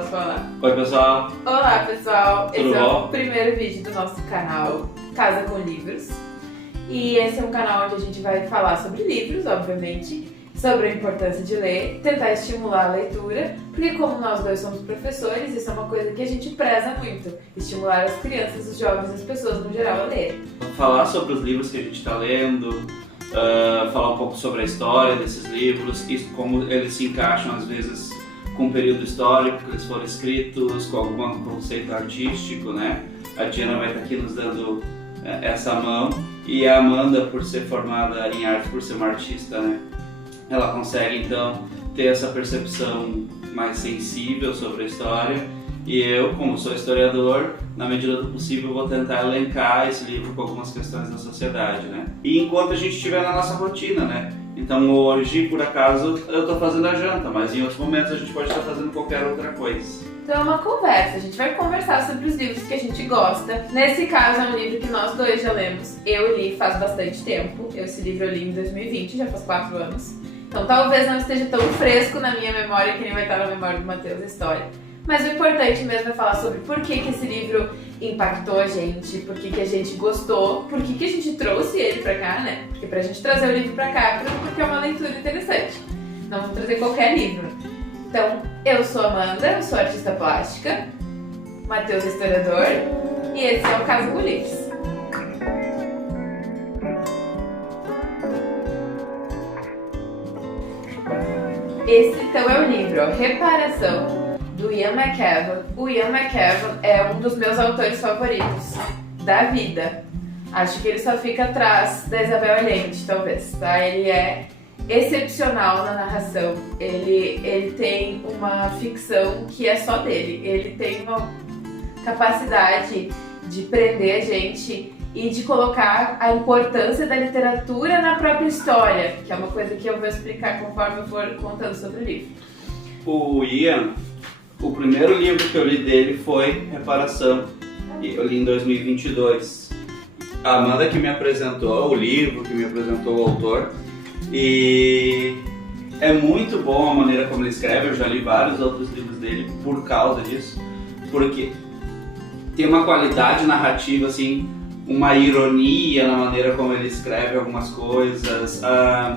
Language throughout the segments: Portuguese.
Posso falar? Oi, pessoal. Olá, pessoal. Tudo Esse é bom? o primeiro vídeo do nosso canal Casa com Livros. E esse é um canal onde a gente vai falar sobre livros, obviamente, sobre a importância de ler, tentar estimular a leitura, porque como nós dois somos professores, isso é uma coisa que a gente preza muito, estimular as crianças, os jovens, as pessoas no geral a ler. Falar sobre os livros que a gente está lendo, falar um pouco sobre a história desses livros e como eles se encaixam às vezes com o período histórico que eles foram escritos, com algum conceito artístico, né? A Diana vai estar aqui nos dando essa mão, e a Amanda, por ser formada em arte, por ser uma artista, né? Ela consegue então ter essa percepção mais sensível sobre a história, e eu, como sou historiador, na medida do possível vou tentar elencar esse livro com algumas questões da sociedade, né? E enquanto a gente estiver na nossa rotina, né? Então hoje, por acaso, eu estou fazendo a janta, mas em outros momentos a gente pode estar fazendo qualquer outra coisa. Então é uma conversa, a gente vai conversar sobre os livros que a gente gosta. Nesse caso é um livro que nós dois já lemos. Eu li faz bastante tempo, esse livro eu li em 2020, já faz 4 anos. Então talvez não esteja tão fresco na minha memória que nem vai estar na memória do Matheus a história. Mas o importante mesmo é falar sobre por que esse livro impactou a gente, por que a gente gostou, por que a gente trouxe ele pra cá, né? Porque pra gente trazer o livro pra cá, porque é uma leitura interessante. Não vamos trazer qualquer livro. Então, eu sou a Amanda, eu sou artista plástica, Matheus é historiador, e esse é o Casa com Livros. Esse então é o livro, ó, Reparação, do Ian McEwan. O Ian McEwan é um dos meus autores favoritos da vida. Acho que ele só fica atrás da Isabel Allende, talvez, tá? Ele é excepcional na narração. Ele tem uma ficção que é só dele. Ele tem uma capacidade de prender a gente e de colocar a importância da literatura na própria história, que é uma coisa que eu vou explicar conforme eu for contando sobre o livro. O Ian, o primeiro livro que eu li dele foi Reparação, e eu li em 2022. A Amanda que me apresentou o livro, que me apresentou o autor, e é muito bom a maneira como ele escreve. Eu já li vários outros livros dele por causa disso, porque tem uma qualidade narrativa, assim, uma ironia na maneira como ele escreve algumas coisas, a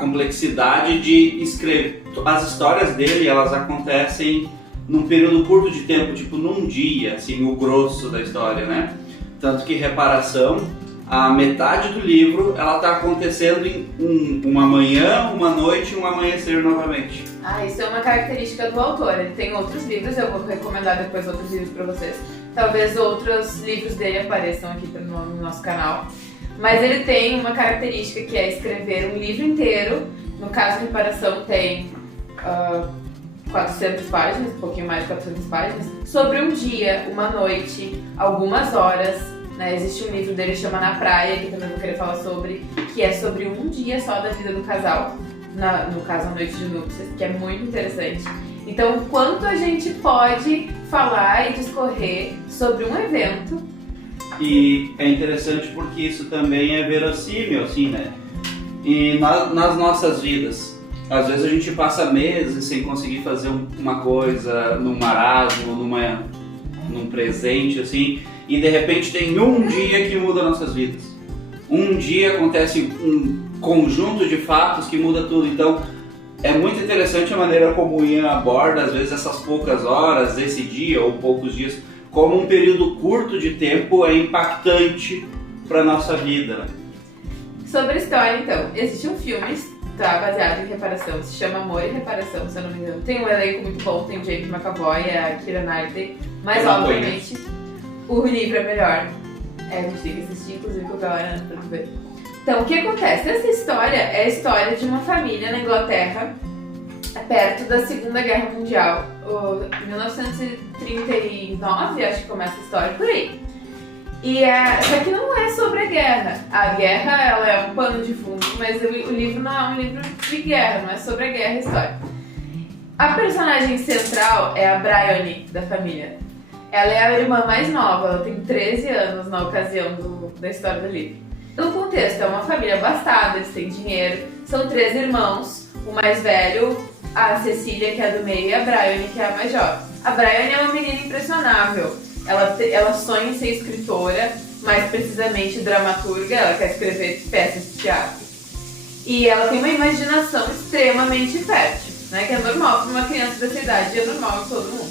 complexidade de escrever. As histórias dele, elas acontecem num período curto de tempo, tipo num dia, assim, o grosso da história, né? Tanto que Reparação, a metade do livro, ela tá acontecendo em uma manhã, uma noite e um amanhecer novamente. Isso é uma característica do autor. Ele tem outros livros, eu vou recomendar depois outros livros para vocês. Talvez outros livros dele apareçam aqui no nosso canal. Mas ele tem uma característica que é escrever um livro inteiro. No caso, Reparação tem 400 páginas, um pouquinho mais de 400 páginas, sobre um dia, uma noite, algumas horas, né? Existe um livro dele que chama Na Praia, que também vou querer falar sobre, que é sobre um dia só da vida do casal, no caso, a noite de núpcias, que é muito interessante. Então, o quanto a gente pode falar e discorrer sobre um evento. E é interessante porque isso também é verossímil, assim, né? E nas nossas vidas, às vezes a gente passa meses sem conseguir fazer uma coisa, num marasmo, num presente, assim, e de repente tem um dia que muda nossas vidas. Um dia acontece um conjunto de fatos que muda tudo. Então, é muito interessante a maneira como o Ian aborda, às vezes, essas poucas horas, esse dia ou poucos dias, como um período curto de tempo é impactante para a nossa vida, né? Sobre a história, então, existe um filme baseado em Reparação, se chama Amor e Reparação, se eu não me engano. Tem um elenco muito bom, tem o James McAvoy, a Keira Knightley, mas obviamente o livro é melhor. A gente tem que assistir, inclusive, com a galera pra ver. Então, o que acontece? Essa história é a história de uma família na Inglaterra, perto da Segunda Guerra Mundial. Em 1939, acho que começa a história, por aí. Só que não é sobre a guerra. A guerra, ela é um pano de fundo, mas o livro não é um livro de guerra, não é sobre a guerra a história. A personagem central é a Bryony, da família. Ela é a irmã mais nova, ela tem 13 anos na ocasião da história do livro. No contexto, é uma família abastada, eles têm dinheiro, são 3 irmãos, o mais velho, a Cecília, que é a do meio, e a Bryony, que é a mais jovem. A Brienne é uma menina impressionável. Ela sonha em ser escritora, mais precisamente dramaturga, ela quer escrever peças de teatro. E ela tem uma imaginação extremamente fértil, né? Que é normal para uma criança dessa idade, é normal em todo mundo.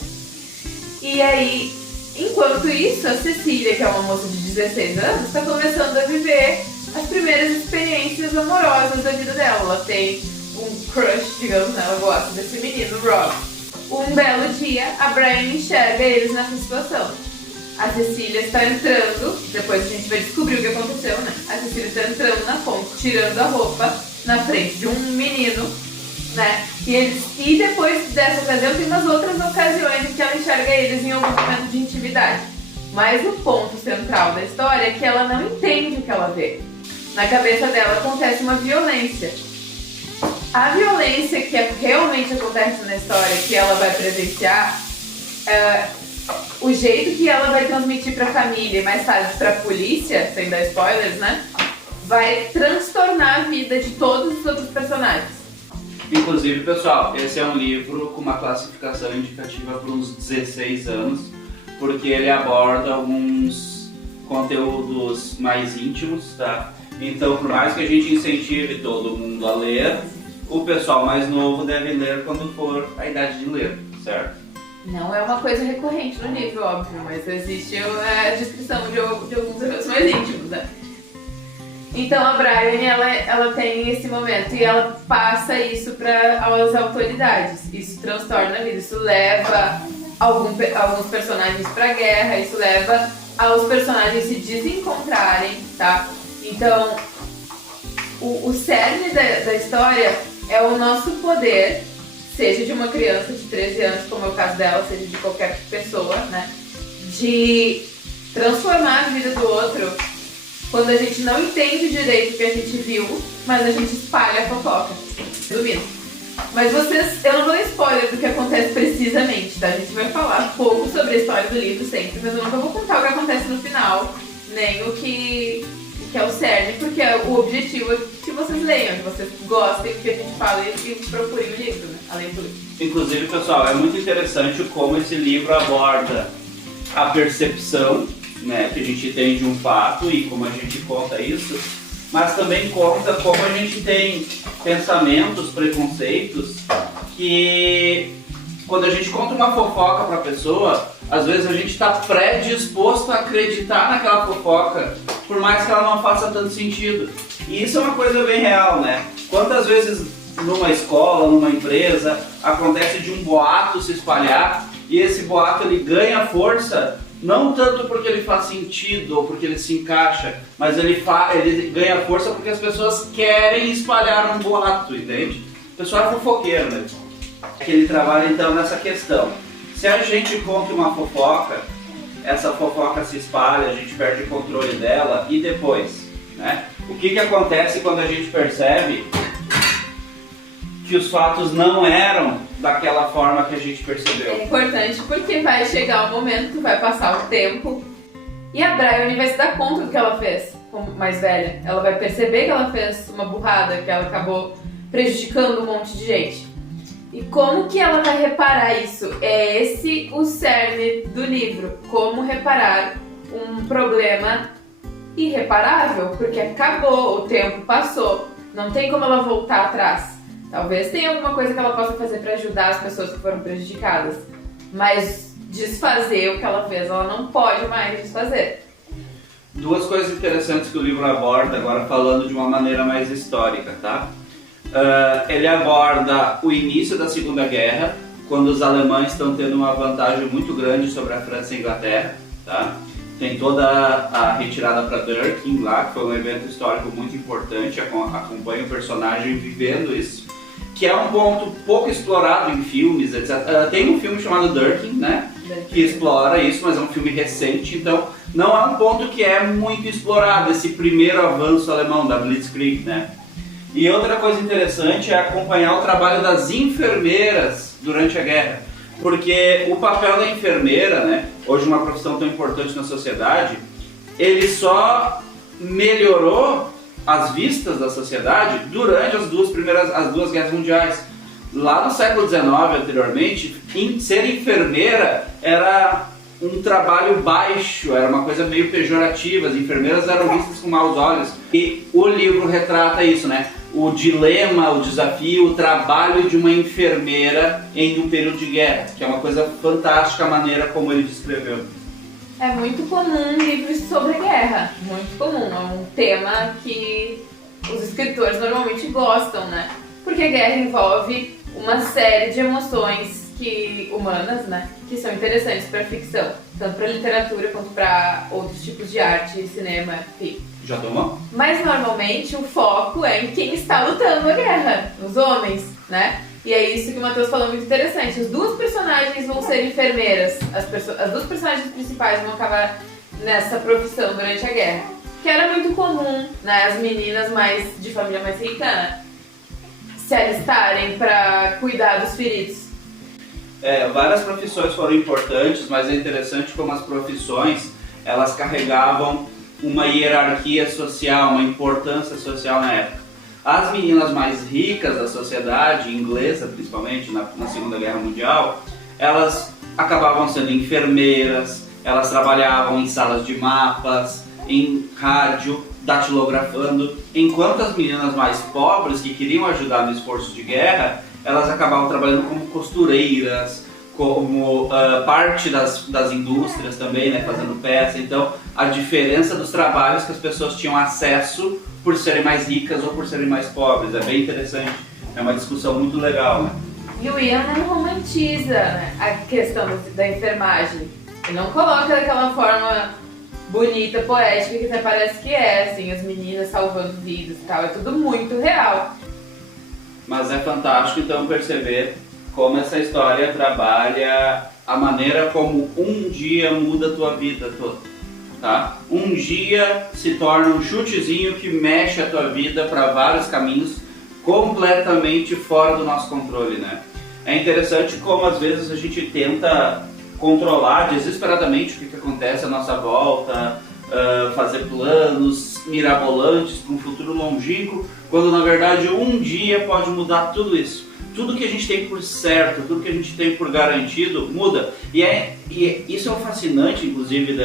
E aí, enquanto isso, a Cecília, que é uma moça de 16 anos, está começando a viver as primeiras experiências amorosas da vida dela. Ela tem um crush, digamos, né? Ela gosta desse menino, Rob. Um belo dia, a Brienne enxerga eles nessa situação. A Cecília está entrando, depois a gente vai descobrir o que aconteceu, né? A Cecília está entrando na fonte, tirando a roupa na frente de um menino, né? E depois dessa ocasião tem umas outras ocasiões em que ela enxerga eles em algum momento de intimidade. Mas o ponto central da história é que ela não entende o que ela vê. Na cabeça dela acontece uma violência. A violência que realmente acontece na história, que ela vai presenciar, o jeito que ela vai transmitir pra família e mais tarde pra polícia, sem dar spoilers, né? Vai transtornar a vida de todos os outros personagens. Inclusive, pessoal, esse é um livro com uma classificação indicativa para uns 16 anos, porque ele aborda alguns conteúdos mais íntimos, tá? Então, por mais que a gente incentive todo mundo a ler, o pessoal mais novo deve ler quando for a idade de ler, certo? Não é uma coisa recorrente no livro, óbvio, mas existe a descrição de alguns eventos mais íntimos, né? Então a Brienne, ela tem esse momento e ela passa isso para as autoridades. Isso transtorna a vida, isso leva alguns personagens pra guerra, isso leva aos personagens se desencontrarem, tá? Então, o cerne da história é o nosso poder, seja de uma criança de 13 anos, como é o caso dela, seja de qualquer pessoa, né? De transformar a vida do outro quando a gente não entende direito o que a gente viu, mas a gente espalha a fofoca. Resumindo. Mas eu não vou dar spoiler do que acontece precisamente, tá? A gente vai falar pouco sobre a história do livro sempre, mas eu nunca vou contar o que acontece no final, nem o que é o cerne, porque o objetivo é que vocês leiam, que vocês gostem do que a gente fala e procurem o livro, né? A leitura. Inclusive, pessoal, é muito interessante como esse livro aborda a percepção, né, que a gente tem de um fato e como a gente conta isso, mas também conta como a gente tem pensamentos, preconceitos, que quando a gente conta uma fofoca para a pessoa, às vezes a gente está predisposto a acreditar naquela fofoca, por mais que ela não faça tanto sentido. E isso é uma coisa bem real, né? Quantas vezes numa escola, numa empresa, acontece de um boato se espalhar e esse boato ele ganha força, não tanto porque ele faz sentido ou porque ele se encaixa, mas ele ganha força porque as pessoas querem espalhar um boato, entende? O pessoal é fofoqueiro, né? Que ele trabalha então nessa questão. Se a gente conta uma fofoca, essa fofoca se espalha, a gente perde o controle dela e depois, né? O que acontece quando a gente percebe que os fatos não eram daquela forma que a gente percebeu? É importante porque vai chegar o momento, vai passar o tempo e a Brienne vai se dar conta do que ela fez como mais velha. Ela vai perceber que ela fez uma burrada, que ela acabou prejudicando um monte de gente. E como que ela vai reparar isso? É esse o cerne do livro. Como reparar um problema irreparável, porque acabou, o tempo passou. Não tem como ela voltar atrás. Talvez tenha alguma coisa que ela possa fazer para ajudar as pessoas que foram prejudicadas. Mas desfazer o que ela fez, ela não pode mais desfazer. Duas coisas interessantes que o livro aborda, agora falando de uma maneira mais histórica, tá? Ele aborda o início da Segunda Guerra, quando os alemães estão tendo uma vantagem muito grande sobre a França e a Inglaterra, tá? Tem toda a retirada para Durkheim lá, que foi um evento histórico muito importante, acompanha o personagem vivendo isso, que é um ponto pouco explorado em filmes, etc. Tem um filme chamado Durkheim, né, que explora isso, mas é um filme recente, então não é um ponto que é muito explorado, esse primeiro avanço alemão da Blitzkrieg, né. E outra coisa interessante é acompanhar o trabalho das enfermeiras durante a guerra, porque o papel da enfermeira, né, hoje uma profissão tão importante na sociedade, ele só melhorou as vistas da sociedade durante as duas guerras mundiais, lá no século XIX, anteriormente, ser enfermeira era um trabalho baixo, era uma coisa meio pejorativa, as enfermeiras eram vistas com maus olhos. E o livro retrata isso, né? O dilema, o desafio, o trabalho de uma enfermeira em um período de guerra, que é uma coisa fantástica a maneira como ele descreveu. É muito comum livros sobre guerra, muito comum, é um tema que os escritores normalmente gostam, né? Porque a guerra envolve uma série de emoções humanas, né? Que são interessantes para ficção, tanto para literatura quanto para outros tipos de arte, cinema, enfim. Já tomou? Mas normalmente o foco é em quem está lutando a guerra, os homens, né? E é isso que o Matheus falou muito interessante. As duas personagens vão ser enfermeiras, as duas personagens principais vão acabar nessa profissão durante a guerra. Que era muito comum, né? As meninas de família mais rica, né? Se alistarem para cuidar dos feridos. Várias profissões foram importantes, mas é interessante como as profissões, elas carregavam uma hierarquia social, uma importância social na época. As meninas mais ricas da sociedade inglesa, principalmente na Segunda Guerra Mundial, elas acabavam sendo enfermeiras, elas trabalhavam em salas de mapas, em rádio, datilografando, enquanto as meninas mais pobres, que queriam ajudar no esforço de guerra, elas acabavam trabalhando como costureiras, como parte das indústrias também, né, fazendo peça. Então, a diferença dos trabalhos que as pessoas tinham acesso por serem mais ricas ou por serem mais pobres, é bem interessante, é uma discussão muito legal, né? E o Ian não romantiza, né, a questão da enfermagem, ele não coloca daquela forma bonita, poética, que até parece que é, assim, as meninas salvando vidas e tal, é tudo muito real. Mas é fantástico então perceber como essa história trabalha a maneira como um dia muda a tua vida toda, tá? Um dia se torna um chutezinho que mexe a tua vida para vários caminhos completamente fora do nosso controle, né? É interessante como às vezes a gente tenta controlar desesperadamente o que acontece à nossa volta, fazer planos mirabolantes para um futuro longínquo, quando na verdade um dia pode mudar tudo isso. Tudo que a gente tem por certo, tudo que a gente tem por garantido, muda. E isso é um fascinante, inclusive,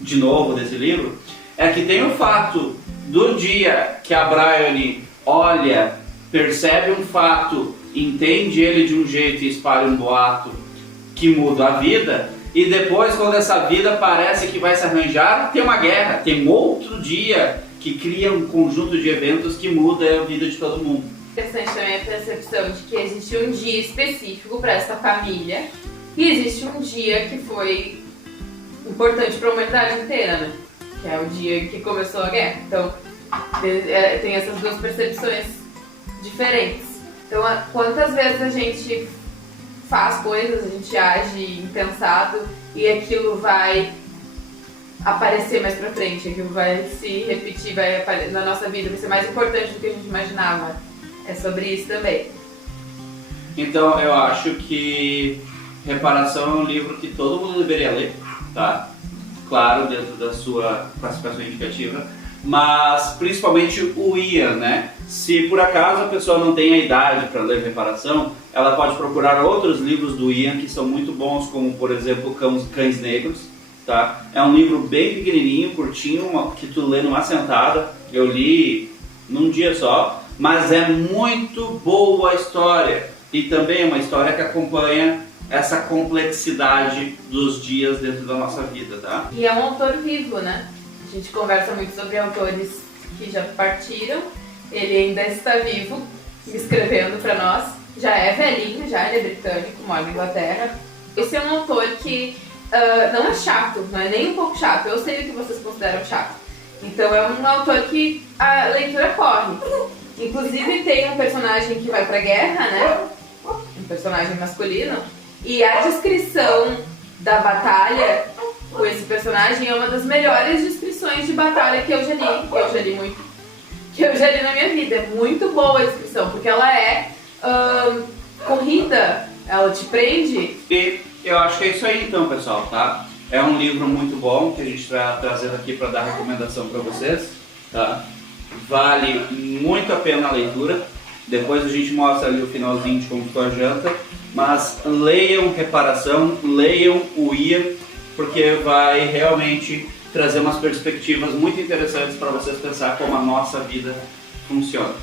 de novo, desse livro, é que tem o fato do dia que a Bryony olha, percebe um fato, entende ele de um jeito e espalha um boato que muda a vida, e depois, quando essa vida parece que vai se arranjar, tem uma guerra, tem outro dia que cria um conjunto de eventos que muda a vida de todo mundo. Interessante também a percepção de que existe um dia específico para essa família e existe um dia que foi importante para a humanidade inteira, né? Que é o dia que começou a guerra. Então, tem essas duas percepções diferentes. Então, quantas vezes a gente faz coisas, a gente age impensado e aquilo vai aparecer mais pra frente, aquilo vai se repetir, na nossa vida, vai ser mais importante do que a gente imaginava. É sobre isso também. Então eu acho que Reparação é um livro que todo mundo deveria ler, tá? Claro, dentro da sua classificação indicativa, mas principalmente o Ian, né? Se por acaso a pessoa não tem a idade para ler Reparação, ela pode procurar outros livros do Ian que são muito bons, como por exemplo Cães Negros, tá? É um livro bem pequenininho, curtinho, que tu lê numa sentada. Eu li num dia só, mas é muito boa a história. E também é uma história que acompanha essa complexidade dos dias dentro da nossa vida, tá? E é um autor vivo, né? A gente conversa muito sobre autores que já partiram. Ele ainda está vivo, escrevendo para nós. Já é velhinho, ele é britânico, mora na Inglaterra. Esse é um autor que não é chato, não é nem um pouco chato. Eu sei o que vocês consideram chato. Então é um autor que a leitura corre. Inclusive tem um personagem que vai pra guerra, né? Um personagem masculino. E a descrição da batalha com esse personagem é uma das melhores descrições de batalha que eu já li muito. Que eu já li na minha vida. É muito boa a descrição, porque ela é corrida, ela te prende. E eu acho que é isso aí então, pessoal, tá? É um livro muito bom que a gente está trazendo aqui para dar recomendação para vocês, tá? Vale muito a pena a leitura. Depois a gente mostra ali o finalzinho de como ficou a janta. Mas leiam Reparação, leiam o Ian, porque vai realmente trazer umas perspectivas muito interessantes para vocês pensar como a nossa vida funciona.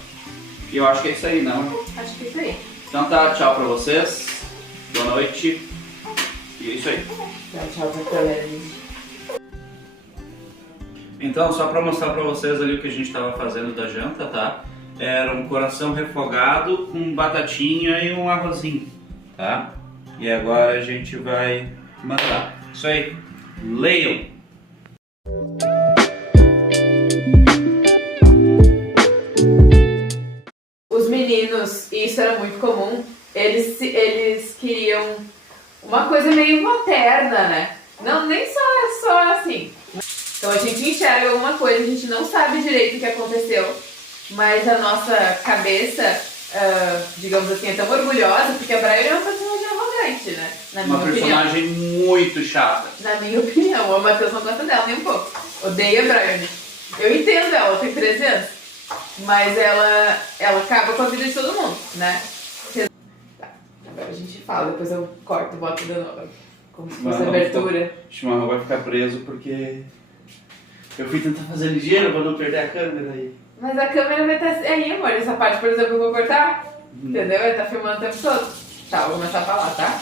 E eu acho que é isso aí, não? Acho que é isso aí. Então tá, tchau pra vocês, boa noite, e é isso aí. Tchau pra galera. Então, só pra mostrar pra vocês ali o que a gente tava fazendo da janta, tá? Era um coração refogado com batatinha e um arrozinho, tá? E agora a gente vai mandar. Isso aí, leiam! Os meninos, e isso era muito comum, eles queriam uma coisa meio materna, né? Não, nem só assim. Então a gente enxerga alguma coisa, a gente não sabe direito o que aconteceu, mas a nossa cabeça, digamos assim, é tão orgulhosa, porque a Brian é uma personagem arrogante, né? Na minha opinião. Uma personagem muito chata. Na minha opinião, o Matheus não gosta dela nem um pouco. Odeia a Brian. Eu entendo ela tem 13 anos, mas ela acaba com a vida de todo mundo, né? Tá, agora a gente fala, depois eu corto e boto de novo. Como se fosse abertura. O chimarrão vai ficar preso porque eu fui tentar fazer ligeiro pra não perder a câmera aí. Mas a câmera vai estar aí, amor. Essa parte, por exemplo, eu vou cortar. Entendeu? Vai estar filmando o tempo todo. Tá, vou começar a falar, tá?